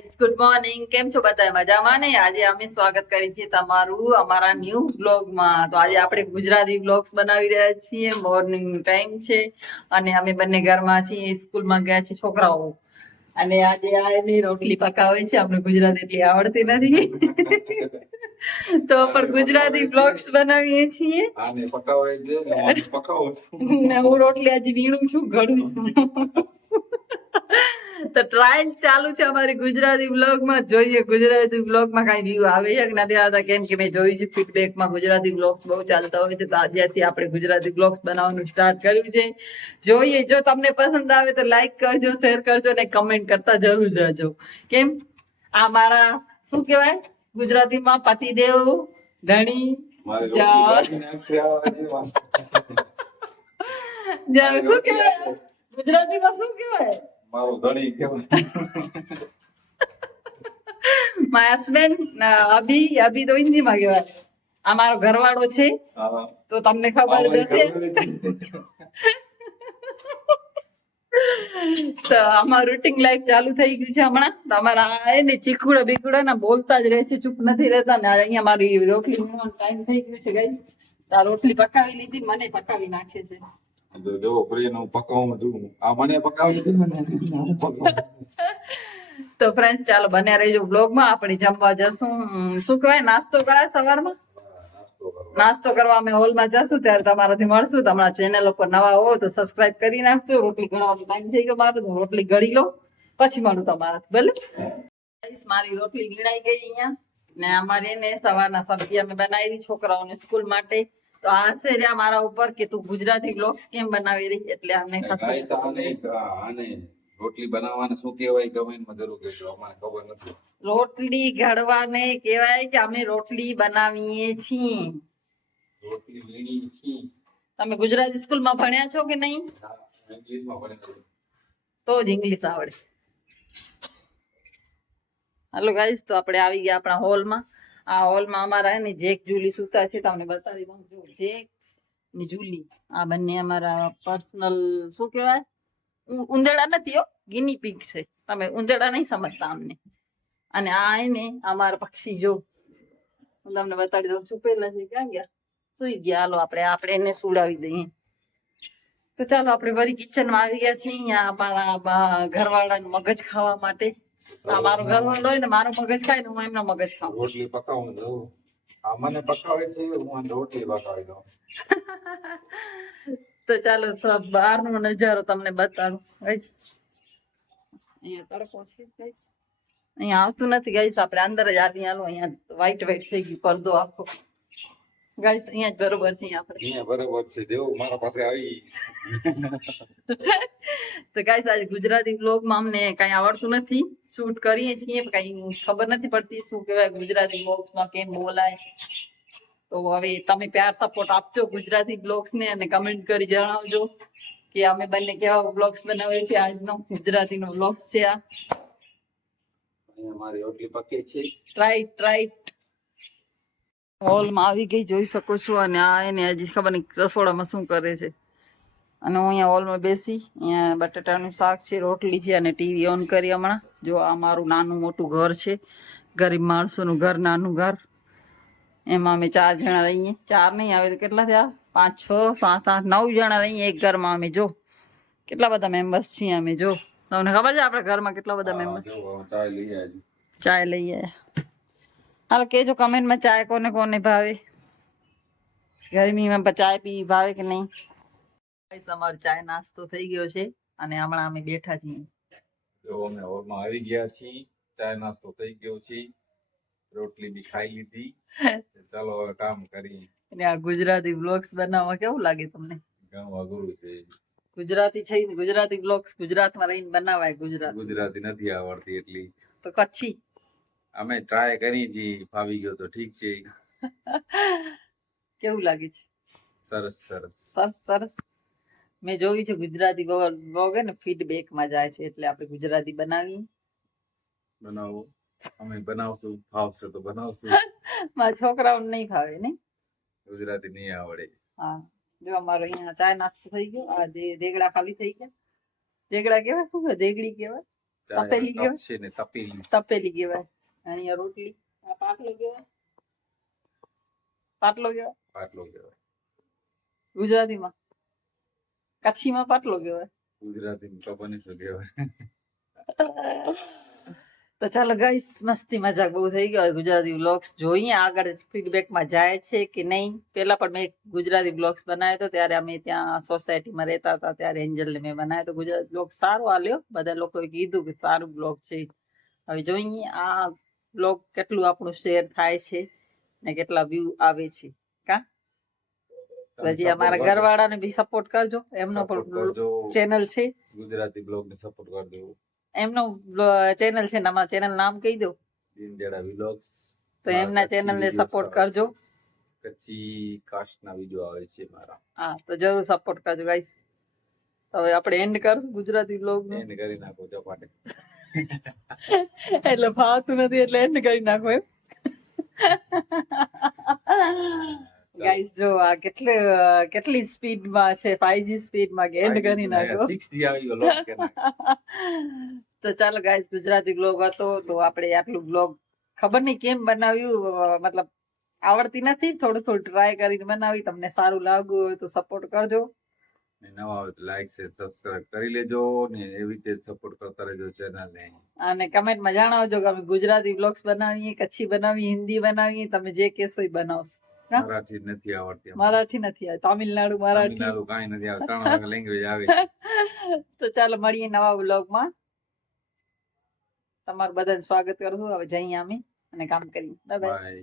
Good morning. કેમ છો બધા? મજામાં ને? આજે અમે સ્વાગત કરીએ છીએ તમારું અમારા ન્યૂ બ્લોગમાં. તો આજે આપણે ગુજરાતી બ્લોગ્સ બનાવી રહ્યા છીએ. મોર્નિંગ ટાઈમ છે અને અમે બંને ઘરમાં છીએ, સ્કૂલમાં ગયા છીએ છોકરાઓ. અને આજે આ એની રોટલી પકાવે છે. આપણે ગુજરાતી એટલી આવડતી નથી તો પણ ગુજરાતી બ્લોગ્સ બનાવીએ છીએ. ને હું રોટલી હજી વીણું છું, ઘડું છું. તો ટ્રાયલ ચાલુ છે અમારી ગુજરાતી બ્લોગમાં. જોઈએ ગુજરાતી બ્લોગમાં કઈ વ્યૂ આવે છે કે નથી આવતા, કેમ કે મેં જોયું છે ફીડબેકમાં ગુજરાતી બ્લોગ્સ બહુ ચાલતા હોય છે. તો આજથી આપણે ગુજરાતી બ્લોગ્સ બનાવવાનું સ્ટાર્ટ કર્યું છે. જોઈએ, જો તમને પસંદ આવે તો લાઈક કરજો, શેર કરજો અને કમેન્ટ કરતા જરૂર જજો. કેમ આ મારા શું કહેવાય ગુજરાતીમાં પતિદેવ ધણી શું કહેવાય ગુજરાતીમાં શું કહેવાય? મારો ધણી કહેવાય. માય હસબન્ડ અભી તો હિન્દીમાં કહેવાય. આ મારો ઘરવાળો છે, તો તમને ખબર જ હશે. તો અમારું રૂટીન લાઈફ ચાલુ થઈ ગયું છે હમણાં. તો અમારા એને ચીકુડા બીકુડા ના બોલતા જ રહે છે, ચૂપ નથી રહેતા. ને અહીંયા મારી રોટલી બનાવવાનો ટાઈમ થઈ ગયો છે ગાઈસ. આ રોટલી પકાવી લીધી, મને પકાવી નાખે છે. જો પ્રેમ હું પકાવું છું, આ મને પકાવી દીધું. તો ફ્રેન્ડ્સ, ચાલો બન્યા રહેજો બ્લોગમાં. આપણે જમવા જશું. શું કહેવાય, નાસ્તો કરાય સવારમાં. નાસ્તો કરવા અમે હોલમાં જશું, ત્યારે તમારાથી મળશું. તમારા ચેનલ ઉપર નવા હો તો સબસ્ક્રાઇબ કરી નાખજો. રોટલી ગળવાનો ટાઈમ થઈ ગયો મારો, તો રોટલી ગળી લો, પછી મળું તમારાથી. ભલે મારી રોટલી ગીણાઈ ગઈ અહીંયા. ને અમારે એને સવારના સબ્જી અમે બનાવી છોકરાઓને સ્કૂલ માટે. તો આ છે રહ્યા મારા ઉપર કે તું ગુજરાતી બ્લોગ્સ કેમ બનાવી રહી, એટલે અમને રોટલી બનાવવાને શું કહેવાય કમેન્ટમાં જરૂર કહેજો, અમને ખબર નથી. રોટલી ઘડવાને કહેવાય કે અમે રોટલી બનાવીએ છીએ. રોટલી વીણી છીએ. તમે ગુજરાતી સ્કૂલમાં ભણ્યા છો કે નહીં? ઇંગ્લિશમાં ભણ્યા. તો જ ઇંગ્લિશ આવડે. હાલો ગાઈસ, તો આપણે આવી ગયા આપણા હોલમાં. આ હોલમાં અમારા ને જેક જુલી સુતા છે. તમને બતાવી દઉં. જો જેક ને જુલી, આ બંને અમારા પર્સનલ શું કહેવાય, ઉંદેડા નથી હો, ગિની પીગ છે. તમે ઉંદેડા નહીં સમજતા અમને. અને આ એને અમારા પક્ષી, જો હું તમને બતાડી દઉં. છુપેલા છે, ક્યાં ગયા? સુઈ ગયા. હાલો આપણે એને સુડાવી દઈએ. તો ચાલો આપણે વળી કિચનમાં આવી ગયા છીએ. અહીંયા અમારા ઘરવાળાનું મગજ ખાવા માટે. આ મારો ઘરવાળો હોય ને મારો મગજ ખાય ને હું એમનો મગજ ખાઉં. રોટલી પકાવું દઉં. આ મને પકાવે છે, હું રોટલી પકાવી દઉં. તો ચાલો સબ બહારનો નજારો તમને બતાડું ગાઈસ. અહીંયા તડકો છે ગાઈસ. અહીંયા આવતું નથી ગાઈસ, આપણે અંદર જ આવી. હાલો, અહીંયા વ્હાઈટ થઈ ગયું પડદો આખો ગાઈસ. અહીંયા જ બરોબર છે. અહીંયા બરોબર છે. દેવો મારા પાસે આવી. તો ગાઈસ, આજે ગુજરાતી બ્લોગમાં અમને કઈ આવડતું નથી. શૂટ કરીએ છીએ, કઈ ખબર નથી પડતી શું કહેવાય ગુજરાતી બ્લોગ્સમાં કેમ બોલાય. તો હવે તમે પ્યાર સપોર્ટ આપજો ગુજરાતી બ્લોગ્સ ને, અને કમેન્ટ કરી જણાવજો કે અમે બંને કેવા બ્લોગ્સ બનાવીએ છીએ. આજનો ગુજરાતીનો બ્લોગ્સ છે આ. મારી રોટલી પકે છે. રાઈટ હોલમાં આવી ગઈ, જોઈ શકો છો. અને આ એને હજી ખબર નહીં રસોડામાં શું કરે છે. અને હું અહીંયા હોલમાં બેસી, અહીંયા બટાટાનું શાક છે, રોટલી છે અને ટીવી ઓન કરી હમણાં. જો આ મારું નાનું મોટું ઘર છે, ગરીબ માણસોનું ઘર, નાનું ઘર. એમાં અમે 4 જણા રહીએ. 4 નહીં આવે તો કેટલા થયા? 5, 6, 7, 8, 9 જણા રહીએ એક ઘરમાં અમે. જો કેટલા બધા મેમ્બર્સ છીએ અમે. જો તમને ખબર છે આપણા ઘરમાં કેટલા બધા મેમ્બર્સ? ચાય લઈ આવ્યા. હાલો કેજો કમેન્ટમાં, ચાય કોને કોને ભાવે? ગરમીમાં ચાય પી ભાવે કે નહીં? અમારો ચાય નાસ્તો થઈ ગયો છે અને હમણાં અમે બેઠા છીએ. જો અમે હોલમાં આવી ગયા છીએ, ચાય નાસ્તો થઈ ગયો છે, રોટલી બી ખાઈ લીધી. ચાલો હવે કામ કરીએ. અને આ ગુજરાતી બ્લોગ્સ બનાવવા કેવું લાગે તમને? ઘણું અઘરું છે. ગુજરાતી છે ને, ગુજરાતી બ્લોગ્સ ગુજરાતમાં રહીને બનાવાય. ગુજરાતી નથી આવડતી એટલી. તો કચ્છી અમે ટ્રાય કરી છીએ, ફાવી ગયો તો ઠીક છે. કેવું લાગે છે? સરસ. સરસ. મેં જોયું છે ગુજરાતી બ્લોગ ને ફીડબેકમાં જાય છે, એટલે આપણે ગુજરાતી બનાવીએ. બનાવો, અમે બનાવશું. ફાવશે તો બનાવશું. મારા છોકરાઓને નહીં ફાવે ને, ગુજરાતી નહીં આવડે. હા, જો અમારો અહીંયા ચાય નાસ્તો થઈ ગયો. આ દેગડા ખાલી થઈ ગયા. દેગડા કેવાય? શું દેગડી કેવાય? ચા તપેલી કહેવાય? તપશે ને તપેલી. તપેલી કહેવાય. અહીંયા રોટલી, આ પાટલો કહેવાય. પાટલો કહેવાય પાટલો કહેવાય. ગુજરાતીમાં. કચ્છીમાં પાટલો કહેવાય. ગુજરાતીમાં ખબર નહીં શું કહેવાય. તો ચાલો ગાઈસ, મસ્તી મજાક બહુ થઈ ગયો. ગુજરાતી વ્લોગ્સ જોઈએ આગળ ફીડબેકમાં જાય છે કે નહીં. પેલા પણ મેં એક ગુજરાતી વ્લોગ્સ બનાવ્યો હતો, ત્યારે અમે ત્યાં સોસાયટીમાં રહેતા હતા, ત્યારે એન્જલને મેં બનાવ્યો તો ગુજરાતી વ્લોગ સારો હાલ્યો. બધા લોકોએ કીધું કે સારું બ્લોગ છે. હવે જોઈએ આ બ્લોગ કેટલું આપણું શેર થાય છે ને કેટલા વ્યૂ આવે છે. કા તમે હજી support અમારા કરજો. ઘરવાળાને બી સપોર્ટ કરજો. એમનો Support પણ કરજો. ચેનલ છે. ગુજરાતી બ્લોગ ને સપોર્ટ કરજો. એમનું ચેનલ છે ને અમારા ચેનલ નામ કહી દો દિનદયાળા વ્લોગ્સ. તો એમના ચેનલને સપોર્ટ કરજો. કચ્છી કાસ્ટના વિડિયો આવે છે મારા. હા, તો જરૂર સપોર્ટ કરજો ગાઈસ. હવે આપણે એન્ડ કરશું ગુજરાતી બ્લોગ નું. એને કરી નાખો ચપાટે. એટલે ફાવતું નથી એટલે એન્ડ કરી નાખો એમ. ગાઈસ જો આ કેટલી સ્પીડમાં છે, 5G સ્પીડમાં કે એન્ડ કરી નાખો. 60 આવી ગયો લોક કે ના. તો ચાલો ગાઈસ, ગુજરાતી બ્લોગ હતો તો આપણે આટલું બ્લોગ ખબર નહીં કેમ બનાવ્યું, મતલબ આવડતી નથી, થોડું થોડું ટ્રાય કરીને બનાવી. તમને સારું લાગ્યું હોય તો સપોર્ટ કરજો. ને નવા હોય તો લાઈક શેર સબસ્ક્રાઇબ કરી લેજો ને એવી રીતે સપોર્ટ કરતા રહેજો ચેનલને. અને કમેન્ટમાં જણાવજો કે અમે ગુજરાતી બ્લોગ્સ બનાવીએ, કચ્છી બનાવીએ, હિન્દી બનાવીએ, તમે જે કહેશો એ બનાવશો. હા? મરાઠી નથી આવડતી. મરાઠી નથી આવે, તમિલનાડુ મરાઠી. તમિલનાડુ કાંઈ નથી આવડતું. 3 લેંગ્વેજ આવે છે. તો ચાલો મળીએ નવા વ્લોગમાં. તમારું બધાનું સ્વાગત કરું છું. હવે જઈએ અમે અને કામ કરીએ. Bye bye. બાય.